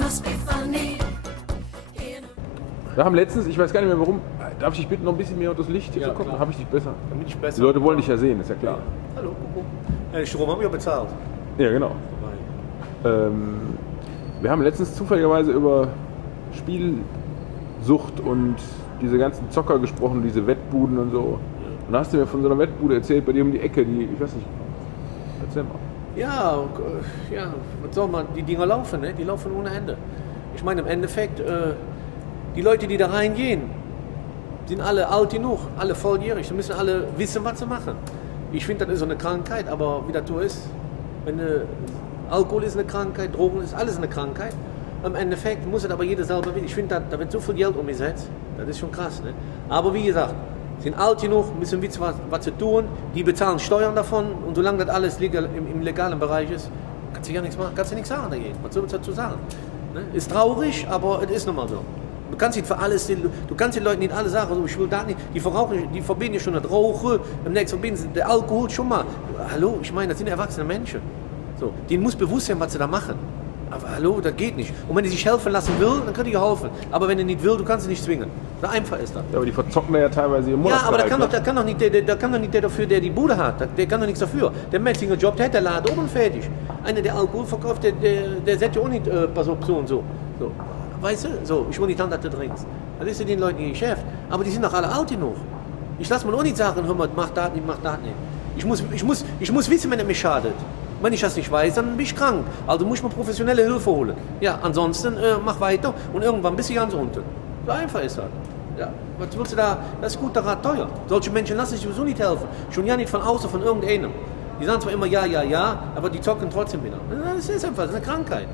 must be funny. Wir haben letztens, ich weiß gar nicht mehr warum, darf ich dich bitten, noch ein bisschen mehr unter das Licht hier Ja, zu kommen? klar. Habe ich dich besser? Damit ich besser. Die Leute wollen dich ja sehen, ist ja klar. Hallo, Kuckuck. Den Strom haben wir ja bezahlt. Ja, genau. Wir haben letztens zufälligerweise über Spielsucht und diese ganzen Zocker gesprochen, diese Wettbuden und so. Und da hast du mir von so einer Wettbude erzählt, bei dir um die Ecke, die, ich weiß nicht, erzähl mal. Ja, was soll man, die Dinger laufen, ne? Die laufen ohne Ende. Ich meine, im Endeffekt, die Leute, die da reingehen, sind alle alt genug, alle volljährig, sie müssen alle wissen, was sie machen. Ich finde, das ist so eine Krankheit, aber wie das so ist, Alkohol ist eine Krankheit, Drogen ist alles eine Krankheit. Im Endeffekt muss es aber jeder selber wissen. Ich finde, da wird so viel Geld umgesetzt, das ist schon krass. Ne? Aber wie gesagt, sind alt genug, müssen wissen, was sie tun, die bezahlen Steuern davon und solange das alles legal, im legalen Bereich ist, kannst du ja nichts machen, kannst du nichts sagen dagegen. Was soll man dazu sagen? Ne? Ist traurig, aber es ist nun mal so. Du kannst nicht für alles, du kannst den Leuten nicht alle sagen, so, ich will da nicht, die verbinden ja schon das Rauchen, im nächsten verbinden sie der Alkohol schon mal. Hallo, ich meine, das sind erwachsene Menschen. So, denen muss bewusst sein, was sie da machen. Aber hallo, das geht nicht. Und wenn die sich helfen lassen will, dann kann die geholfen. Aber wenn er nicht will, du kannst sie nicht zwingen. So einfach ist das. Ja, aber die verzocken da ja teilweise ihr Monat. Ja, aber da kann doch nicht der dafür, der die Bude hat. Der kann doch nichts dafür. Der Metzinger Job, der hat der Laden oben fertig. Einer, der Alkohol verkauft, der sagt ja auch nicht, pass auf, so und so. So. Weißt du? So, ich will nicht an, dass du trinkst. Das ist ja den Leuten ihr Geschäft. Aber die sind doch alle alt genug. Ich lasse mir auch nicht sagen, hör mal, mach das nicht, mach das nicht. Ich muss wissen, wenn er mich schadet. Wenn ich das nicht weiß, dann bin ich krank. Also muss ich mir professionelle Hilfe holen. Ja, ansonsten mach weiter und irgendwann bist du ganz unten. So einfach ist das. Ja, was willst du da? Das ist gut, der Rat teuer. Solche Menschen lassen sich sowieso nicht helfen. Schon ja nicht von außen, von irgendeinem. Die sagen zwar immer ja, aber die zocken trotzdem wieder. Das ist einfach, das ist eine Krankheit.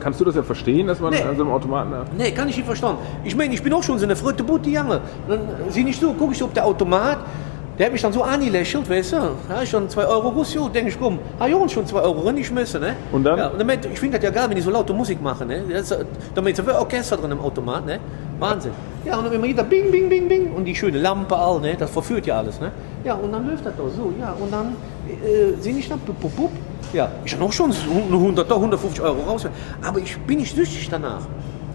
Kannst du das ja verstehen, dass man Nee. an so einem Automaten da... Nee, kann ich nicht verstehen. Ich meine, ich bin auch schon so eine fritte Butte Jange. Dann sieh nicht so, guck ich so auf der Automat, der hat mich dann so angelächelt, weißt du. Ja, ich schon 2 Euro Russo, denke ich, komm, habe ich auch schon 2 Euro reingeschmissen, ne? Und dann? Ja, und damit, ich finde das ja geil, wenn ich so laute Musik mache, ne? Da ist so ein Orchester drin im Automat, ne? Wahnsinn. Ja, und dann immer jeder bing, bing, bing, bing und die schöne Lampe all, ne? Das verführt ja alles, ne? Ja, und dann läuft das doch so, ja, und dann sehe ich dann, pup, pup, pup. Ja, ich habe auch schon 100, 150 Euro raus, aber ich bin nicht süchtig danach.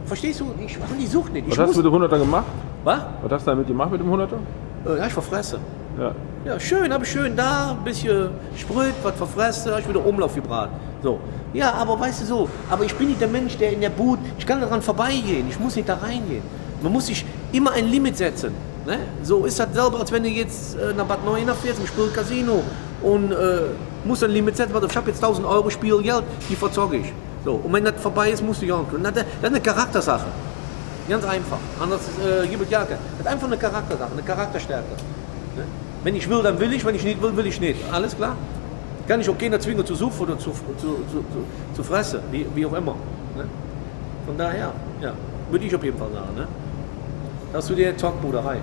Verstehst du? Ich habe die Sucht nicht. Was hast du mit dem 100er gemacht? Was? Was hast du damit gemacht mit dem 100er? Ja, ich verfresse. Ja. Ja, schön, habe ich schön da, ein bisschen Sprit, was verfresse, habe ich wieder Umlauf gebraten. So. Ja, aber weißt du so, aber ich bin nicht der Mensch, der in der Bude, ich kann daran vorbeigehen, ich muss nicht da reingehen. Man muss sich immer ein Limit setzen. Ne? So ist das selber, als wenn du jetzt nach Bad Neuenahr fährst, im Spiel Casino und musst ein Limit setzen, weil ich habe jetzt 1000 Euro Spielgeld, die verzocke ich. So. Und wenn das vorbei ist, musst du ja auch. Das ist eine Charaktersache. Ganz einfach. Anders gibt es ja keine. Das ist einfach eine Charaktersache, eine Charakterstärke. Ne? Wenn ich will, dann will ich, wenn ich nicht will, will ich nicht. Alles klar? Kann ich auch keiner zwingen zu suchen oder zu fressen, wie auch immer. Ne? Von daher, ja, würde ich auf jeden Fall sagen. Ne? Das ist so die Talkbuderei.